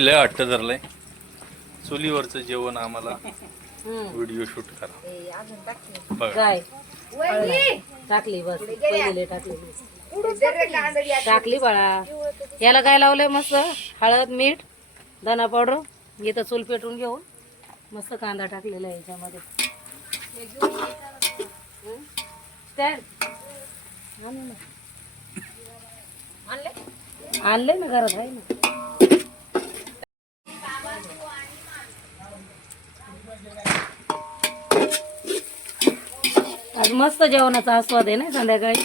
लय हट्ट धरलंय चुलीवरचं जेवण आम्हाला व्हिडिओ शूट करा बघा. काय टाकली बस पहिले टाकली बाळा. याला काय लावलंय मस्त हळद मीठ धना पावडर इथं चूल पेटून घेऊन मस्त कांदा टाकलेला आहे याच्यामध्ये. आणले ना घरात आहे ना. आज मस्त जेवणाचा आस्वाद आहे ना संध्याकाळी.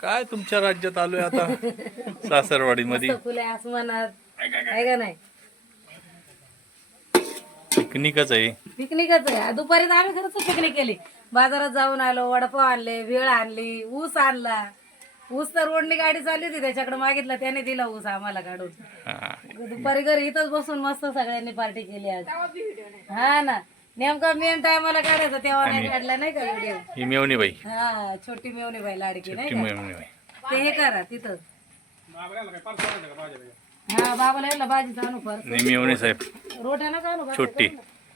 काय तुमच्या राज्यात आलोय आता सासरवाडी मध्ये खुले आसमानात आहे का नाही. पिकनिकच आहे. पिकनिकच आहे. दुपारी तर आम्ही खरंच पिकनिक केली. बाजारात जाऊन आलो, वडापाव आणले, भेळ आणली, ऊस आणला. ऊस तर रोडनी गाडी चालली होती त्याच्याकडे मागितला त्याने दिला ऊस आम्हाला काढून. दुपारी घरी इथंच बसून मस्त सगळ्यांनी पार्टी केली आज. हा ना नेमका मेन टायमाला काढायचा तेव्हा नाही काढला नाही का व्हिडिओ. ही मेवणी बाई हा छोटी मेवणी बाई लाडकी नाही का? मेवणी बाई ते हे करा तिथं. हा बाबाला यायला भाजी आणू परत. नाही मेवणी साहेब रोट्या नका आणू बरं. छोटी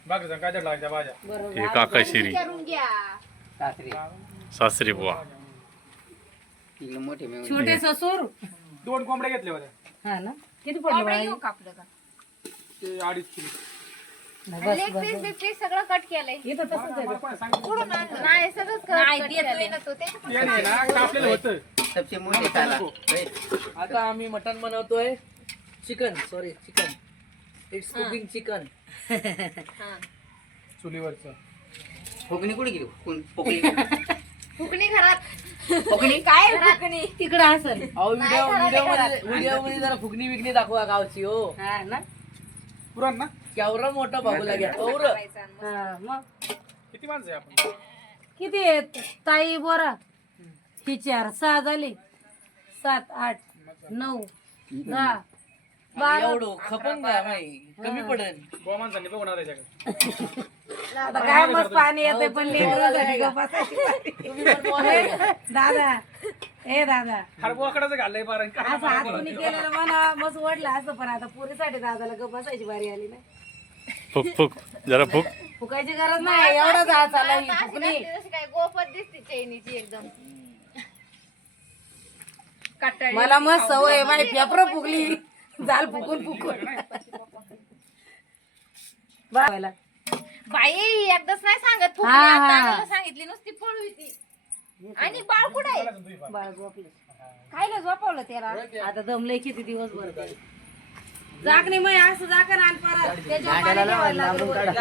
बरोबर. हे काकाशिरी सासरी बुवा छोटे ससूर 2 कोंबड्या घेतले होते. हा ना किती पडले बाळा? कापलं का ते 2.5 किलो. बस बस ते सगळं कट केलंय. इथं तसंच आहे. कोणी सांगितलं? कुठून आणलं? नाही सगळंच कट केलंय ना तो ते. ते नाही ना कापलेलं होतं. सबसे मोठे ताला. आता आम्ही मटण बनवतोय. Chicken it's cooking chicken. चुलीवरचं. फुकणी कुठे गेली? फुकणी फुकणी घरात. फुकणी काय फुकणी? तिकडं असेल. व्हिडिओ मध्ये जरा फुकणी विकणी दाखवा गावची हो. हा ना पुरण ना? केवढं मोठं बघूला घ्या एवढं. हा मग किती माणसं आहे आपण? किती आहेत ताई बोरा? ही 4 6 झाली 7 8 9 10 12. एवढं खपन का माही कमी पडेल. बुवा माणसांनी बघणार त्याच्याकडे. आता काय मस्त पाणी येते पण लेकरांसाठी गप्प बसायची पाळी. दादा ए दादा अरे बुवाकडेच घाललंय बारा. असं हातून केलेलं म्हणा मस्त वाटलं असं पण आता पुरीसाठी दादाला गप्प बसायची बारी आली ना. फुक फुक जरा फुक फुकायची गरज नाही एवढं जा चालला ही फुकणी. जशी काय गोपत दिसते चैनीची एकदम. कट्टाळी. मला मस्त सवय आहे. माझी पेपर फुगली जाल फुकून बायला. बाई एकदाच नाही सांगत फुकणी. हा, हा. आता आम्हाला सांगितली नुसती पळवी ती. आणि बाळ कुठे आहे? बाळ झोपलं. खायला झोपवलं त्याला. आता दमलंय किती दिवसभर जागणे मग असं जाकन आण परत त्याच्यावर पाणी ठेवायला लागलं बरं.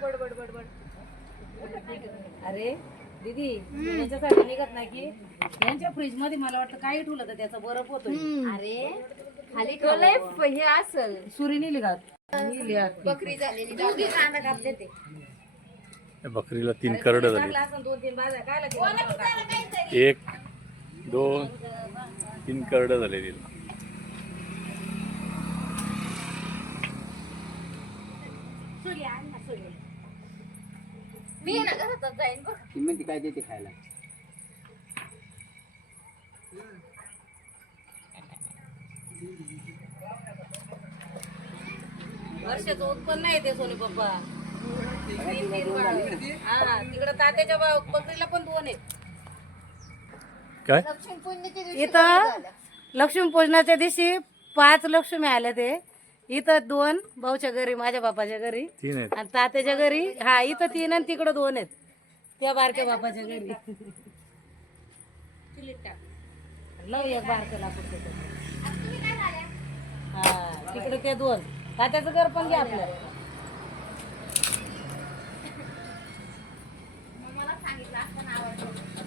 बडबड बडबड. अरे दीदी याच्यासाठी निघत नाही की यांच्या फ्रीज मध्ये मला वाटतं काही ठेवलं तर त्याचा बरफ होतो. अरे खाली ठेवलंय हे असल. सुरी नेली का? बकरी झालेली दोघी कांदा कापते ते. बकरीला 3 करड झाली. 2-3 भाज्या काय लागेल? 1 2 3 करड झाले तिला. मी ना घरातच जाईन बघ. किंमत काय देते खायला? वर्षाचं उत्पन्न आहे ते सोनी पप्पा. 3 बाळ. हा तिकडे तात्याच्या बकरीला पण 2 आहेत. काय लक्ष्मी पुण्यच्या दिवशी इथं लक्ष्मीपूजनाच्या दिवशी 5 लक्ष्मी आल्या ते. इथं 2 भाऊच्या घरी माझ्या बापाच्या घरी 3 आहेत. आणि तात्याच्या घरी. हा इथं 3 आणि तिकडं 2 आहेत त्या बारक्या बापाच्या घरी. लव एक बारकं लाकूड तिथं. हा तिकडे ते 2. तात्याचं घर पण घ्या आपलं.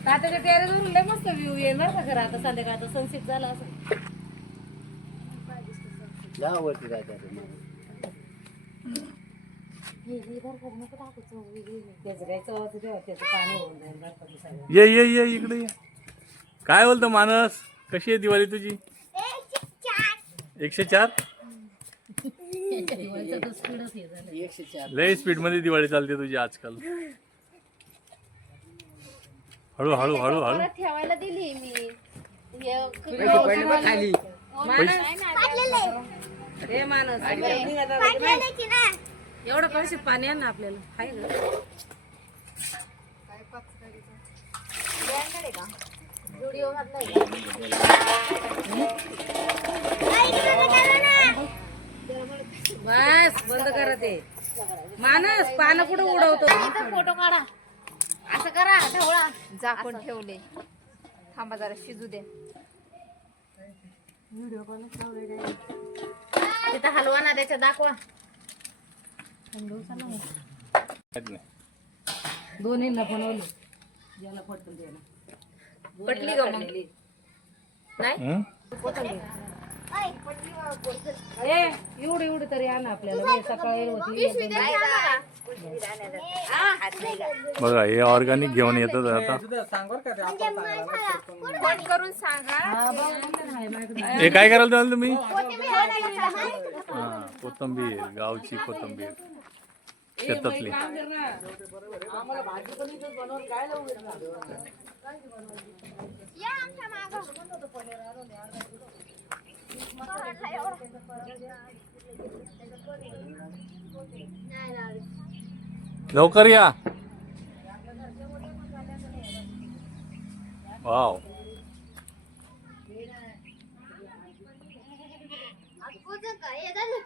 तात्याच्या टेरेसवरून लय मस्त व्ह्यू येणार का खरं. आता संध्याकाळचा सनसेट झाला असं. वरती जायचं. त्याचं काय चवाचं तेव्हा त्याचं पाणी होऊन जाईल बरं का सगळं. ये इकडे ये. काय बोलतो मानस कशी आहे दिवाळी तुझी? 104 दिवाळीचं तर स्पीडच हे झालं. 104. लय स्पीड मध्ये दिवाळी चालते तुझी आजकाल. हळू हळू हळू हळू परत ठेवायला दिली मी. हे पडले बघ खाली. हे माणूस एवढं पैसे पाणी आहे ना आपल्याला आहे ना. बस बंद करा ते माणूस पानं कुठं उडवतो. फोटो काढा असं करा ढवळा झाकून ठेवले थांबा जरा शिजू दे तिथं हलवा ना त्याच्या दाखवा दोन्हींना बनवलं ज्याला पटलं त्याला. पटली का मग नाही ए एवढं एवढं तरी आण आपल्याला वेळ सकाळी होती. बघा हे ऑर्गॅनिक घेऊन येतात आता. सांग बरं का ते आपण सांगायला. फोन करून सांगा हे काय करायला द्याल तुम्ही? हा कोथंबीर, गावची कोथंबीर शेतातली. आम्हाला भाजी पण इथेच बनवून काय लावून देणार? या आमच्या मागं लवकर या. वाव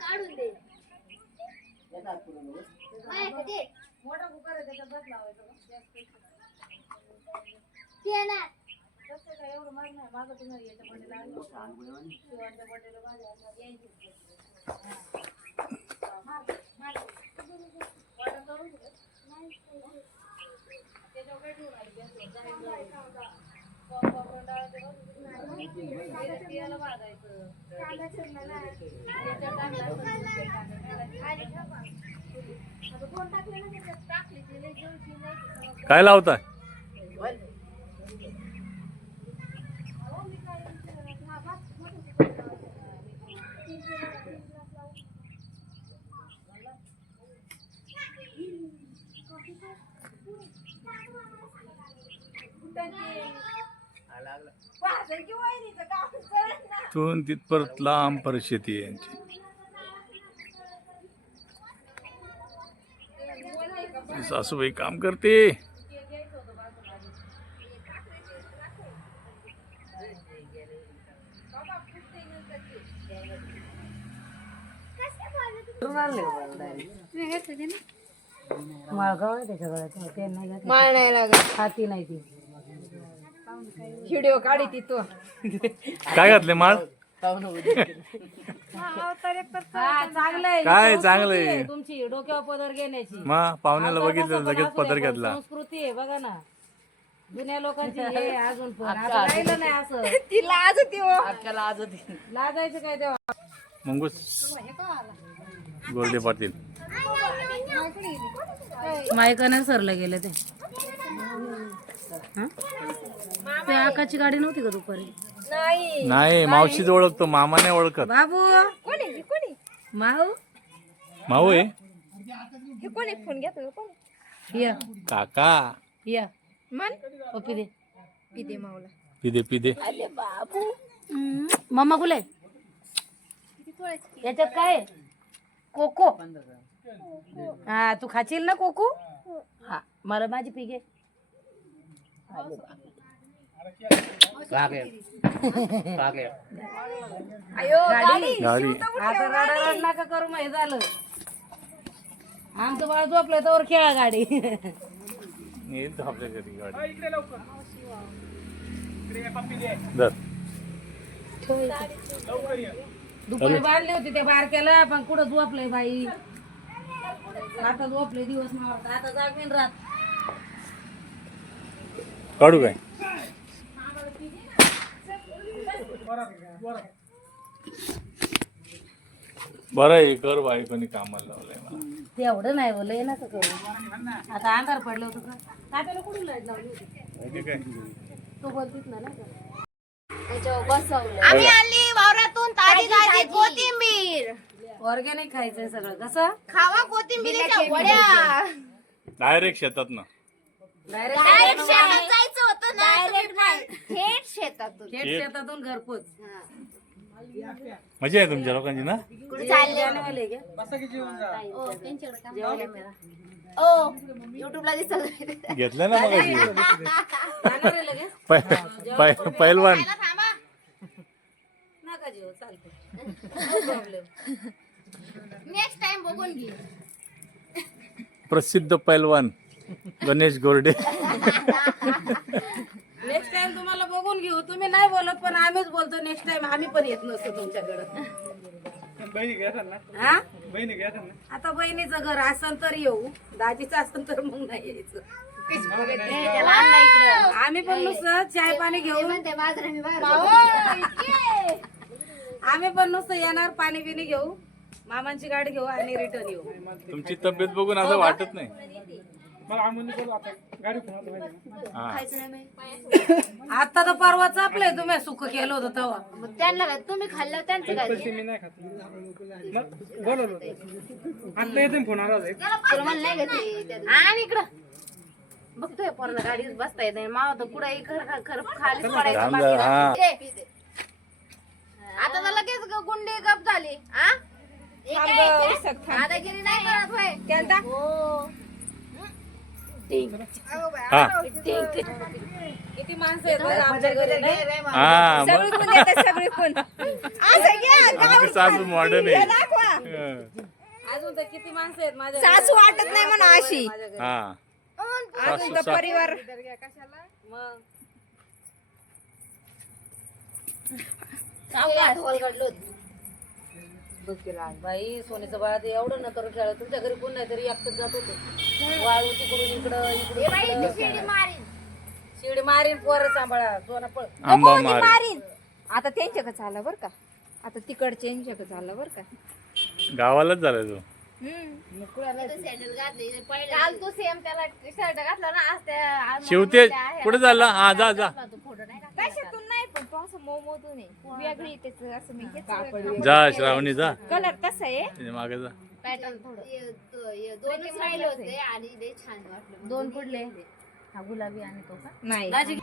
काढून दे काय लावताय? तून तिथपर्यंत लांब परिस्थिती आहे यांची. सासूबाई काम करते. माळगाव आहे त्याच्या गळ्यात ते नाही घातलं. माळ नाही लागत हाती नाही ती. व्हिडिओ काढी ती तो काय घातले माळ? हा चांगलंय. काय चांगलंय? तुमची डोक्यावर पदर घेण्याची पाहुण्याला बघितलं लगेच पदर घेतला. संस्कृती आहे बघा ना जुन्या लोकांची हे अजून पण आता राहिलं नाही असं. ती लाज होती हो अक्काला आज होती. लाजायचं काय तेव्हा. मंगूस गोरडे पाटील. मायकानं सरलं गेलं ते. हं? ते आकाची गाडी नव्हती का दुपारी? नाही नाही मावशीच ओळखतो, मामा नाही ओळखत. बाबू कोणी कोणी माऊ माऊ आहे हे कोणी फोन घेतो कोणी या काका. या मन ओपी दे पिते माऊला पिदे पिदे. मम्मा कुले याच्यात काय आहे? कोको. हा तू खाशील ना कोको? हा मला माझी पी घे. गाडी गाडी आता रडारड नका करू माहिती झालं. आमचं बाळ झोपलं तर खेळा गाडी. येईल आपल्या घरी गाडी. इकडे लवकर इकडे ये, पप्पी दे धर. लवकर ये. दुपारी बांधली होती त्या बारक्याला पण कुठं झोपलंय बाई. आता झोपले दिवस मावळत आता जागवीन रात. काढू काय? बरं आहे कर बायकोनी कामाला लावलंय मला. तेवढं नाही बोलय ना करू. आता अंधार पडलं होतं का तात्याला कुठून लाईट लावली होती? माहिती काय? तू बोलतीस ना नाही का? आम्ही आणली वावरातून ताजी ताजी कोथिंबीर ऑर्गॅनिक खायचंय सगळं. कसं खावा कोथिंबीरीच्या वड्या डायरेक्ट शेतात ना. डायरेक्ट शेतात जायचं होतं डायरेक्ट नाही थेट शेतातून. थेट शेतातून घरपोच. मजा आहे तुमच्या लोकांची ना. कुठे चालले वाले का? बसा की जेवून जा. ओ युट्यूबला दिसत घेतलं ना मग जाणार आहे लगेच? पैलवान नका जेव चालते प्रॉब्लेम. नेक्स्ट टाइम बघून घे. प्रसिद्ध पैलवान गणेश गोरडे. नेक्स्ट टाइम तुम्हाला बघून घेऊ. तुम्ही नाही बोलत पण आम्हीच बोलतो. नेक्स्ट टाइम आम्ही पण येत नसतो तुमच्याकडं. बहिणी घ्यायचं ना. हा बहिणी घ्यायचं ना. आता बहिणीचं घर असेल तर येऊ. दाजीचं असेल तर मग नाही यायचं. त्याला आणला इकडं. आम्ही पण नुसतं चाय पाणी घेऊन म्हणते बाजरा मी बाहेर आम्ही पण नुसतं येणार पाणी बिणी घेऊ. मामांची गाडी घेऊ आणि रिटर्न येऊ. तुमची तब्येत बघून असं वाटत नाही. मला आम्ही बोलू आता गाडी फोन हा. आता तर परवा चापलंय तुम्ही सुख केलं होतं तेव्हा. मग त्यांना काय तुम्ही खाल्लं त्यांचं काय मी नाही खात. मग बोलवलं होतं. आता येते फोन आला होता एक. तुला म्हणलं नाही का ते आणि इकडं बघतोय पोराला गाडीत बसता येत नाही. मावा तर पुढे खर खालीच पडायचं थांब बाकी जरा, हा. नाही. आता तर लगेच गुंडे गप झाली. हा दादागिरी नाही करत होय. हो. हा किती माणसं आहेत बघा आमच्या घरी नाही? हा मग. आमची सासू मॉडर्न आहे. अजून तर किती माणसं आहेत माझ्या सासू वाटत नाही म्हणा अशी. हा अजून तर परिवार मग बघ केला बाई सोनीचं बाळा ते एवढं न करून खेळत. तुमच्या घरी कोण नाही तरी एकटंच जात होते. वाळू तिकडून इकडं इकडून शिडी मारीन पोरं सांभाळा. सोना पळ. आंबा मार. मारीन. आता त्यांच्याकडे आलं बर का. आता तिकडच्या यांच्याकडे आलं बर का. गावालाच झाला तो. काल तू सेम त्याला शर्ट घातला ना आज त्या शिवते कुठे झाला. हा जा जा कशातून नाही पण तो असं मोमोतून आहे. वेगळी त्याच असं मी घेतलं. जा श्रावणी जा. कलर तसा आहे. मागे जा. पॅटर्न थोडं दोनच राहिले होते आणि लय छान वाटलं. दोन पुढले. हा गुलाबी आणि तो का नाही दाजी